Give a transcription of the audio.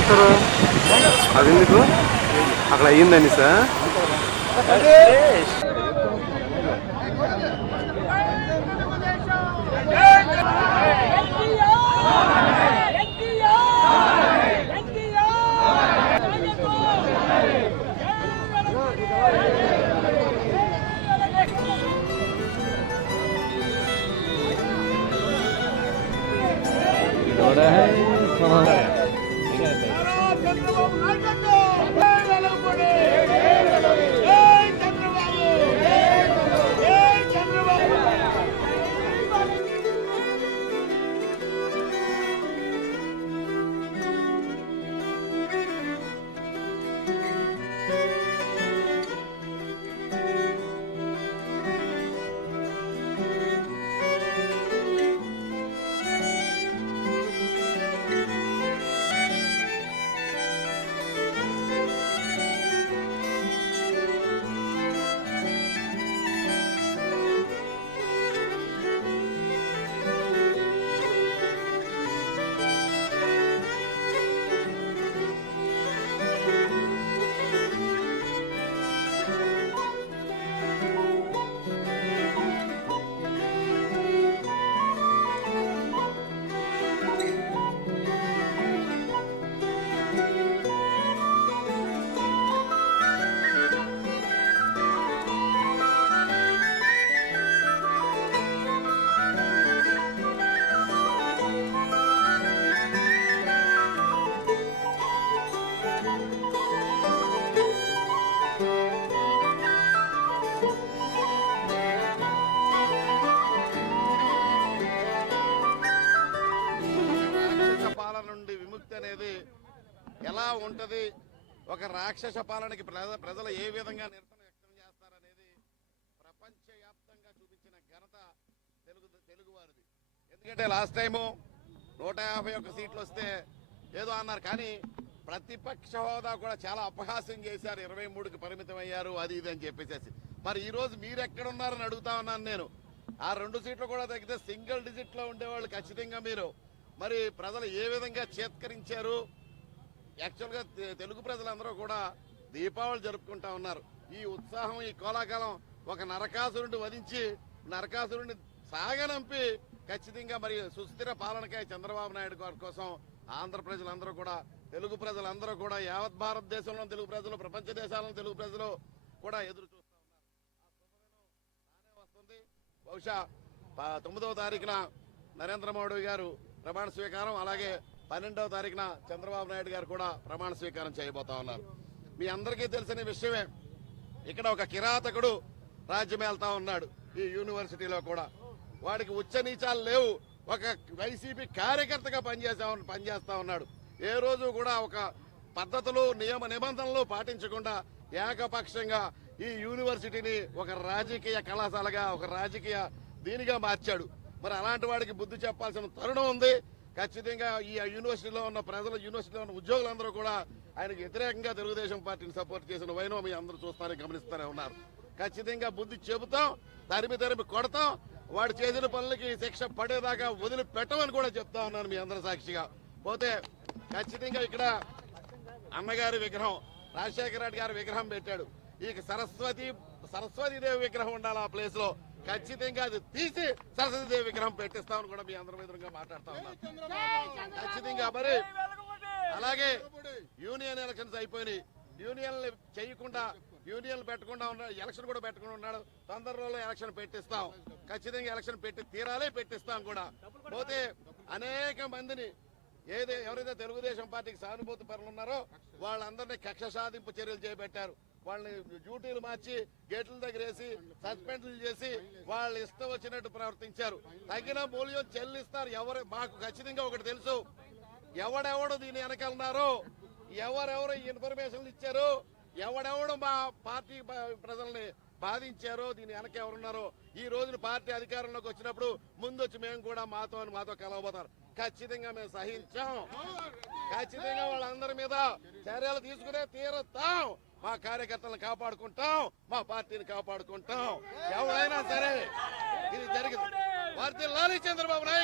చేస్తారు అది ఎందుకు అక్కడ అయ్యిందని సార్ ఎలా ఉంటది, ఒక రాక్షస పాలనకి ప్రజలు ఏ విధంగా నిరసన వ్యక్తం చేస్తారనేది ప్రపంచవ్యాప్తంగా చూపించిన ఘనత తెలుగువారిది. ఎందుకంటే లాస్ట్ టైము 151 సీట్లు వస్తే ఏదో అన్నారు, కానీ ప్రతిపక్ష హోదా కూడా చాలా అపహాస్యం చేశారు. 23కి పరిమితం అయ్యారు, అది ఇది అని చెప్పేసి. మరి ఈ రోజు మీరు ఎక్కడున్నారని అడుగుతా ఉన్నాను నేను. ఆ 2 సీట్లు కూడా తగ్గితే సింగిల్ డిజిట్ లో ఉండేవాళ్ళు ఖచ్చితంగా మీరు మరి ప్రజలు ఏ విధంగా చేత్కరించారు. యాక్చువల్గా తెలుగు ప్రజలందరూ కూడా దీపావళి జరుపుకుంటా ఉన్నారు. ఈ ఉత్సాహం, ఈ కోలాకాలం ఒక నరకాసురుడిని వధించి నరకాసురుడిని సాగనంపి ఖచ్చితంగా మరి సుస్థిర పాలనకై చంద్రబాబు నాయుడు గారి కోసం ఆంధ్ర ప్రజలందరూ కూడా, తెలుగు ప్రజలందరూ కూడా, యావత్ భారతదేశంలో తెలుగు ప్రజలు, ప్రపంచ దేశాలను తెలుగు ప్రజలు కూడా ఎదురు చూస్తూ ఉన్నారు. వస్తుంది బహుశా 9వ తారీఖున నరేంద్ర మోడీ గారు ప్రమాణ స్వీకారం, అలాగే 12వ తారీఖున చంద్రబాబు నాయుడు గారు కూడా ప్రమాణ స్వీకారం చేయబోతా ఉన్నారు. మీ అందరికీ తెలిసిన విషయమే, ఇక్కడ ఒక కిరాతకుడు రాజ్యమేళ్తా ఉన్నాడు ఈ యూనివర్సిటీలో కూడా. వాడికి ఉచ్చ నీచాలు లేవు. ఒక వైసీపీ కార్యకర్తగా పనిచేస్తా ఉన్నాడు. ఏ రోజు కూడా ఒక పద్ధతులు, నియమ నిబంధనలు పాటించకుండా ఏకపక్షంగా ఈ యూనివర్సిటీని ఒక రాజకీయ కళాశాలగా, ఒక రాజకీయ దీనిగా మార్చాడు. మరి అలాంటి వాడికి బుద్ధి చెప్పాల్సిన తరుణం ఉంది. ఖచ్చితంగా ఈ యూనివర్సిటీలో ఉన్న ప్రజలు, యూనివర్సిటీలో ఉన్న ఉద్యోగులందరూ కూడా ఆయనకు వ్యతిరేకంగా తెలుగుదేశం పార్టీని సపోర్ట్ చేసిన వైనం మీ అందరూ చూస్తారని గమనిస్తూనే ఉన్నారు. ఖచ్చితంగా బుద్ధి చెబుతాం, తరిమి కొడతాం. వాడు చేసిన పనులకి శిక్ష పడేదాకా వదిలిపెట్టమని కూడా చెప్తా ఉన్నాను మీ అందరి సాక్షిగా. పోతే ఖచ్చితంగా ఇక్కడ అమ్మగారి విగ్రహం, రాజశేఖర రెడ్డి గారి విగ్రహం పెట్టాడు. ఈ సరస్వతీదేవి విగ్రహం ఉండాలి ఆ ప్లేస్ లో. ఖచ్చితంగా అది తీసి సరస్వతీదేవి విగ్రహం పెట్టిస్తామని కూడా మీ అందరి ఎదురుగా మాట్లాడుతా ఉన్నాం. ఖచ్చితంగా మరి అలాగే యూనియన్ ఎలక్షన్స్ అయిపోయినాయి. యూనియన్లు చేయకుండా, యూనియన్లు పెట్టకుండా ఉన్నాడు, ఎలక్షన్ కూడా పెట్టకుండా ఉన్నాడు. తొందరలో ఎలక్షన్ పెట్టిస్తాం, ఖచ్చితంగా ఎలక్షన్ పెట్టి తీరాలి, పెట్టిస్తాం కూడా. పోతే అనేక మందిని ఎవరైతే తెలుగుదేశం పార్టీకి సానుభూతి పరులు ఉన్నారో వాళ్ళందరినీ కక్ష సాధింపు చర్యలు చేపట్టారు. వాళ్ళని డ్యూటీలు మార్చి గేట్ల దగ్గర వేసి సస్పెండ్లు చేసి వాళ్ళు ఇష్టం వచ్చినట్టు ప్రవర్తించారు. తగిన మూల్యం చెల్లిస్తారు. మాకు ఖచ్చితంగా ఒకటి తెలుసు, ఎవడెవడు దీని వెనకాలన్నారో, ఎవరెవరు ఇన్ఫర్మేషన్లు ఇచ్చారో, ఎవడెవడు మా పార్టీ ప్రజల్ని బాధించారో, దీని వెనక ఎవరున్నారో, ఈ రోజున పార్టీ అధికారంలోకి వచ్చినప్పుడు ముందొచ్చి మేము కూడా మాతో కలవబోతారు. ఖచ్చితంగా మేము సహించాం. ఖచ్చితంగా వాళ్ళందరి మీద చర్యలు తీసుకునే తీరుతాం. మా కార్యకర్తలను కాపాడుకుంటాం, మా పార్టీని కాపాడుకుంటాం. ఎవరైనా సరే ఇది జరిగింది. వర్ధిల్లాలి చంద్రబాబు నాయుడు.